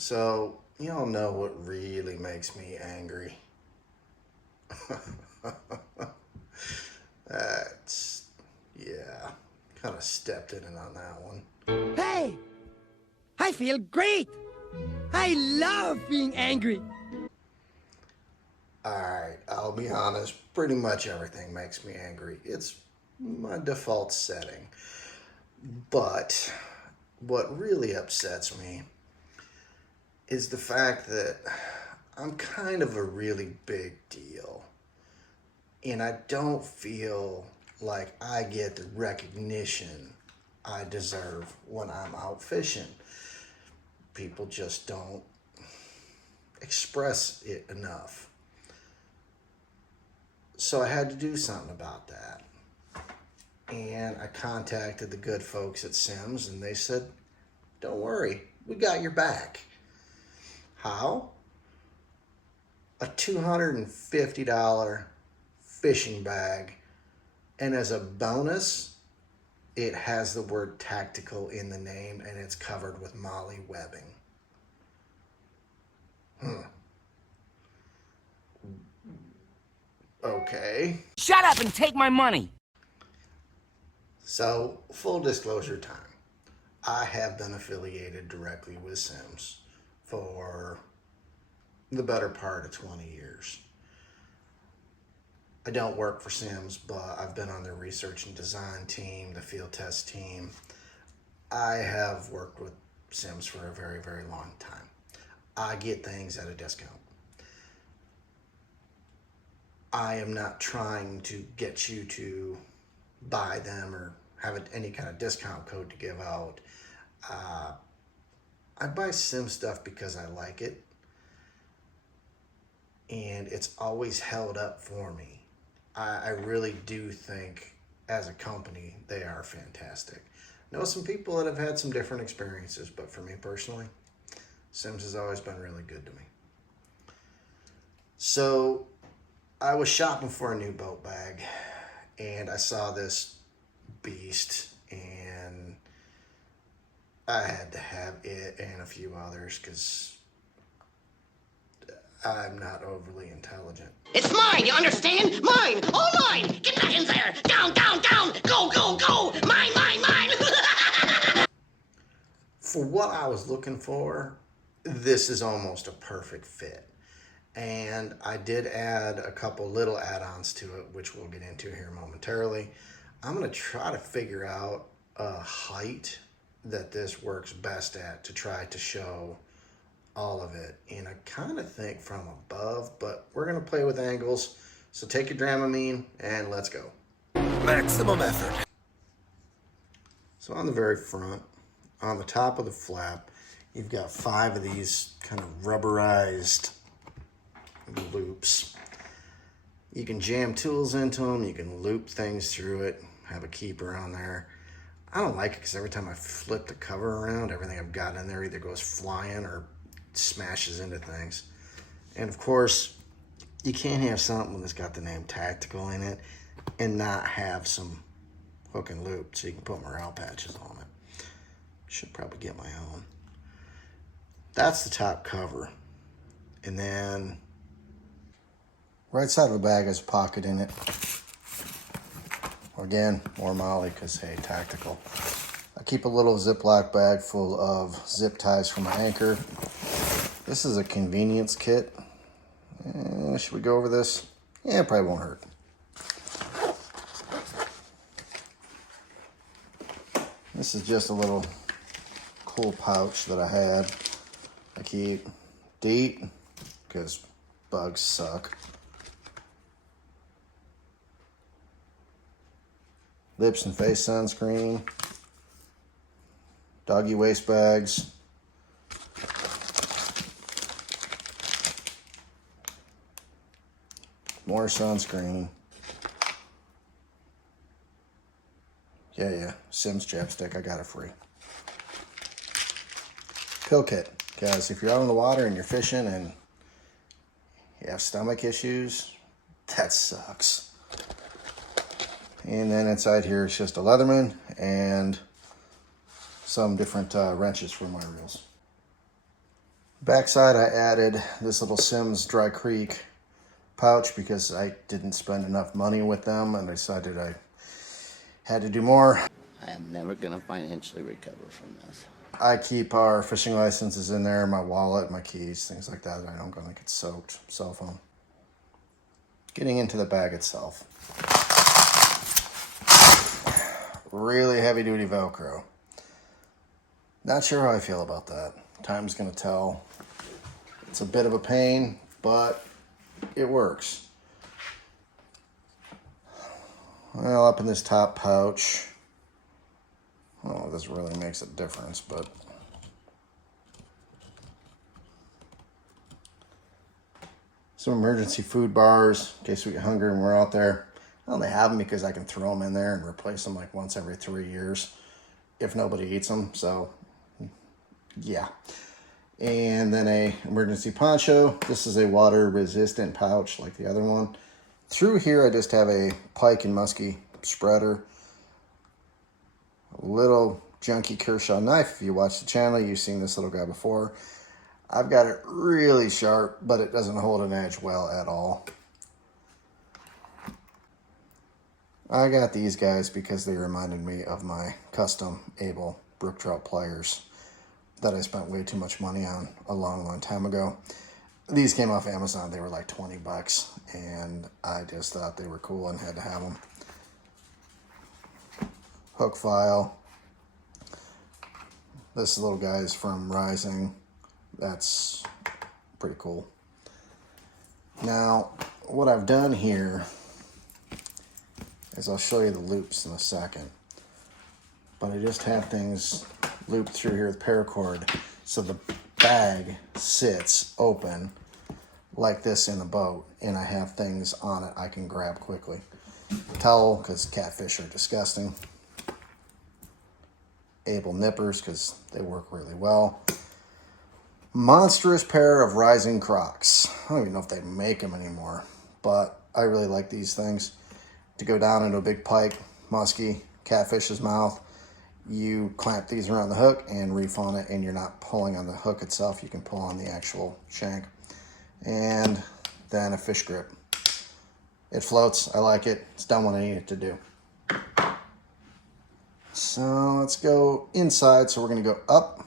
So, y'all know what really makes me angry. That's, yeah, kind of stepped in it on that one. Hey! I feel great! I love being angry! Alright, I'll be honest, pretty much everything makes me angry. It's my default setting. But what really upsets me is the fact that I'm kind of a really big deal. And I don't feel like I get the recognition I deserve when I'm out fishing. People just don't express it enough. So I had to do something about that. And I contacted the good folks at Simms, and they said, don't worry, we got your back. How? A $250 fishing bag, and as a bonus, it has the word tactical in the name, and it's covered with Molly webbing. Okay. Shut up and take my money! So, full disclosure time. I have been affiliated directly with Simms for the better part of 20 years. I don't work for Simms, but I've been on their research and design team, the field test team. I have worked with Simms for a very, very long time. I get things at a discount. I am not trying to get you to buy them or have any kind of discount code to give out. I buy Simms stuff because I like it, and it's always held up for me. I really do think, as a company, they are fantastic. I know some people that have had some different experiences, but for me personally, Simms has always been really good to me. So I was shopping for a new boat bag, and I saw this beast, and I had to have it and a few others because I'm not overly intelligent. It's mine, you understand? Mine! All mine! Get back in there! Down, down, down! Go, go, go! Mine, mine, mine! For what I was looking for, this is almost a perfect fit. And I did add a couple little add-ons to it, which we'll get into here momentarily. I'm going to try to figure out a height that this works best at to try to show all of it. And I kind of think from above, but we're going to play with angles. So take your Dramamine and let's go. Maximum effort. So on the very front, on the top of the flap, you've got 5 of these kind of rubberized loops. You can jam tools into them, you can loop things through it, have a keeper on there. I don't like it because every time I flip the cover around, everything I've got in there either goes flying or smashes into things. And of course, you can't have something that's got the name Tactical in it and not have some hook and loop, so you can put morale patches on it. Should probably get my own. That's the top cover. And then right side of the bag has a pocket in it. Again, more Molly because, hey, tactical. I keep a little Ziploc bag full of zip ties for my anchor. This is a convenience kit. Should we go over this? Yeah, it probably won't hurt. This is just a little cool pouch that I had. I keep DEET because bugs suck. Lips and face sunscreen, doggy waste bags, more sunscreen. Yeah, Simms chapstick, I got it free. Pill kit, guys, if you're out on the water and you're fishing and you have stomach issues, that sucks. And then inside here it's just a Leatherman and some different wrenches for my reels. Backside, I added this little Simms Dry Creek pouch because I didn't spend enough money with them and I decided I had to do more. I am never going to financially recover from this. I keep our fishing licenses in there, my wallet, my keys, things like that. I don't gonna get soaked. Cell phone. Getting into the bag itself. Really heavy duty Velcro. Not sure how I feel about that. Time's gonna tell. It's a bit of a pain, but it works. Well, up in this top pouch. Oh, this really makes a difference, but some emergency food bars in case we get hungry when we're out there. I only have them because I can throw them in there and replace them like once every 3 years if nobody eats them. So, yeah. And then a emergency poncho. This is a water resistant pouch like the other one. Through here, I just have a pike and muskie spreader. A little junky Kershaw knife. If you watch the channel, you've seen this little guy before. I've got it really sharp, but it doesn't hold an edge well at all. I got these guys because they reminded me of my custom Able brook trout pliers that I spent way too much money on a long, long time ago. These came off Amazon. They were like 20 bucks, and I just thought they were cool and had to have them. Hook file. This little guy is from Rising. That's pretty cool. Now, what I've done here is I'll show you the loops in a second. But I just have things looped through here with paracord so the bag sits open like this in the boat, and I have things on it I can grab quickly. Towel, because catfish are disgusting. Able nippers, because they work really well. Monstrous pair of Rising Crocs. I don't even know if they make them anymore, but I really like these things. To go down into a big pike, muskie, catfish's mouth, you clamp these around the hook and reef on it, and you're not pulling on the hook itself. You can pull on the actual shank. And then a fish grip. It floats. I like it. It's done what I need it to do. So let's go inside. So we're going to go up.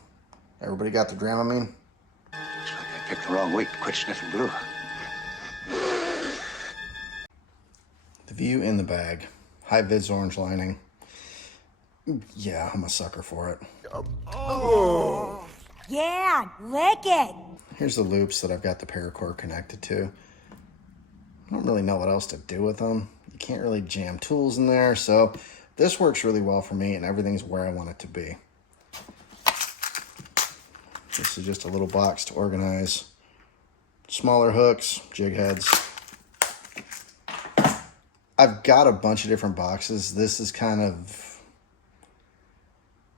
Everybody got the Dramamine? I picked the wrong week to quit sniffing glue. The view in the bag. High vis orange lining. Yeah, I'm a sucker for it. Yeah, lick it. Here's the loops that I've got the paracord connected to. I don't really know what else to do with them. You can't really jam tools in there, so this works really well for me, and everything's where I want it to be. This is just a little box to organize smaller hooks, jig heads. I've got a bunch of different boxes. This is kind of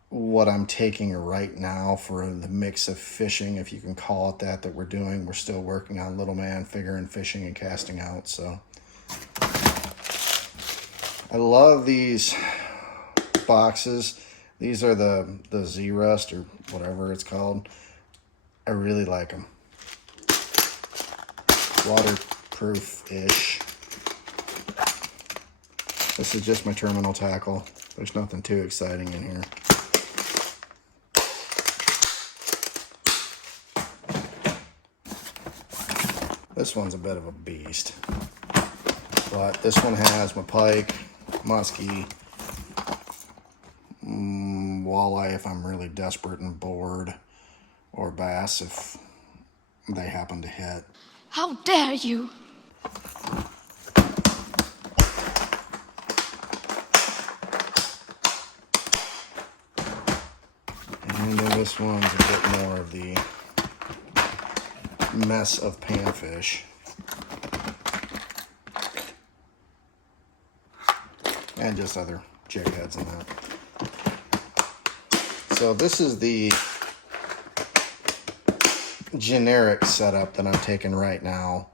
what I'm taking right now for the mix of fishing, if you can call it that, that we're doing. We're still working on Little Man, figuring, fishing, and casting out, so. I love these boxes. These are the Z-Rust or whatever it's called. I really like them. Waterproof-ish. This is just my terminal tackle. There's nothing too exciting in here. This one's a bit of a beast. But this one has my pike, muskie, walleye if I'm really desperate and bored, or bass if they happen to hit. How dare you? And then this one's a bit more of the mess of panfish. And just other jig heads and that. So this is the generic setup that I'm taking right now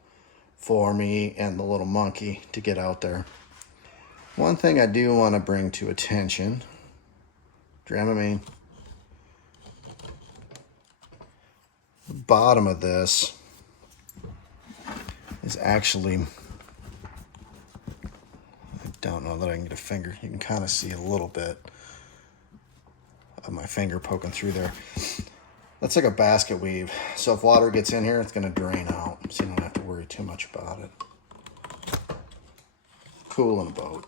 for me and the little monkey to get out there. One thing I do want to bring to attention, Dramamine. bottom of this is actually, I don't know that I can get a finger. You can kind of see a little bit of my finger poking through there. That's like a basket weave. So if water gets in here, it's going to drain out. So you don't have to worry too much about it. Cool in a boat.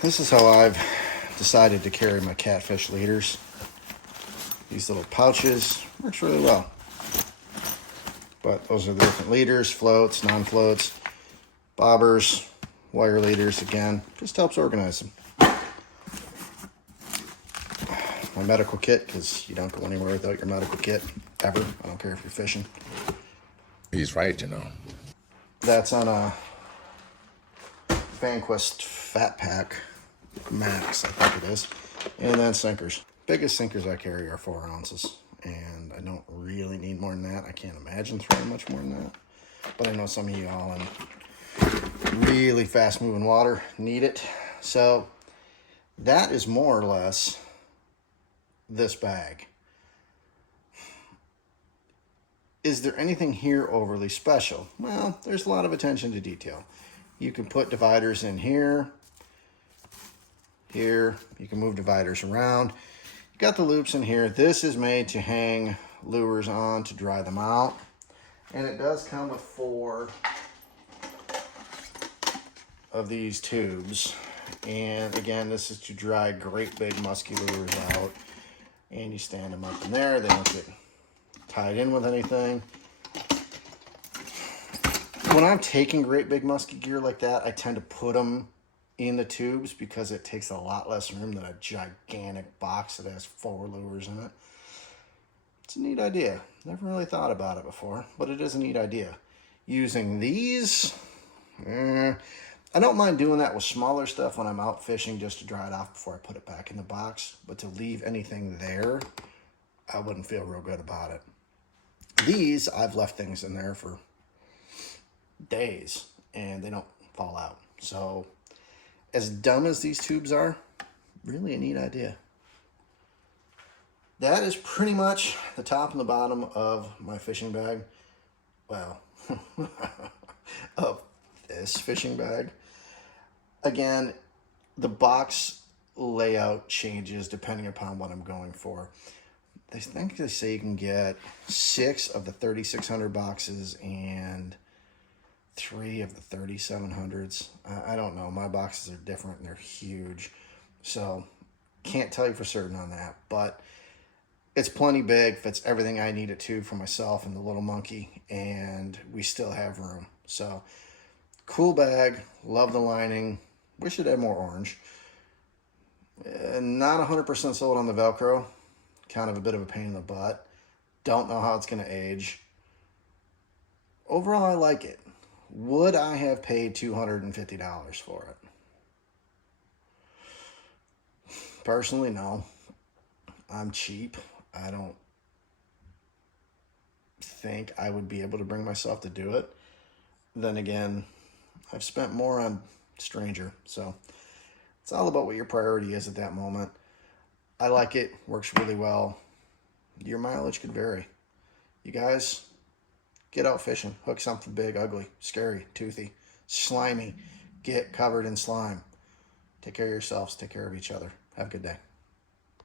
This is how I've decided to carry my catfish leaders. These little pouches works really well. But those are the different leaders, floats, non-floats, bobbers, wire leaders. Again, just helps organize them. My medical kit, because you don't go anywhere without your medical kit, ever. I don't care if you're fishing. He's right, you know. That's on a Vanquist Fat Pack Max, I think it is. And then sinkers. Biggest sinkers I carry are 4 ounces. And I don't really need more than that. I can't imagine throwing much more than that. But I know some of y'all in really fast moving water need it. So that is more or less this bag. Is there anything here overly special? Well, there's a lot of attention to detail. You can put dividers in here. Here, you can move dividers around. You got the loops in here. This is made to hang lures on to dry them out. And it does come with 4 of these tubes. And again, this is to dry great big musky lures out. And you stand them up in there. They don't get tied in with anything. When I'm taking great big musky gear like that, I tend to put them in the tubes because it takes a lot less room than a gigantic box that has 4 lures in it. It's a neat idea. Never really thought about it before, but it is a neat idea. Using these, I don't mind doing that with smaller stuff when I'm out fishing just to dry it off before I put it back in the box. But to leave anything there, I wouldn't feel real good about it. These, I've left things in there for days and they don't fall out. So as dumb as these tubes are, really a neat idea. That is pretty much the top and the bottom of my fishing bag. Well, of this fishing bag. Again, the box layout changes depending upon what I'm going for. I think they say you can get 6 of the 3600 boxes and 3 of the 3700s. I don't know. My boxes are different and they're huge. So can't tell you for certain on that. But it's plenty big. Fits everything I need it to for myself and the little monkey. And we still have room. So cool bag. Love the lining. Wish it had more orange. Not 100% sold on the Velcro. Kind of a bit of a pain in the butt. Don't know how it's going to age. Overall, I like it. Would I have paid $250 for it? Personally, no. I'm cheap. I don't think I would be able to bring myself to do it. Then again, I've spent more on Stranger, so it's all about what your priority is at that moment. I like it. Works really well. Your mileage could vary. You guys, get out fishing. Hook something big, ugly, scary, toothy, slimy. Get covered in slime. Take care of yourselves. Take care of each other. Have a good day.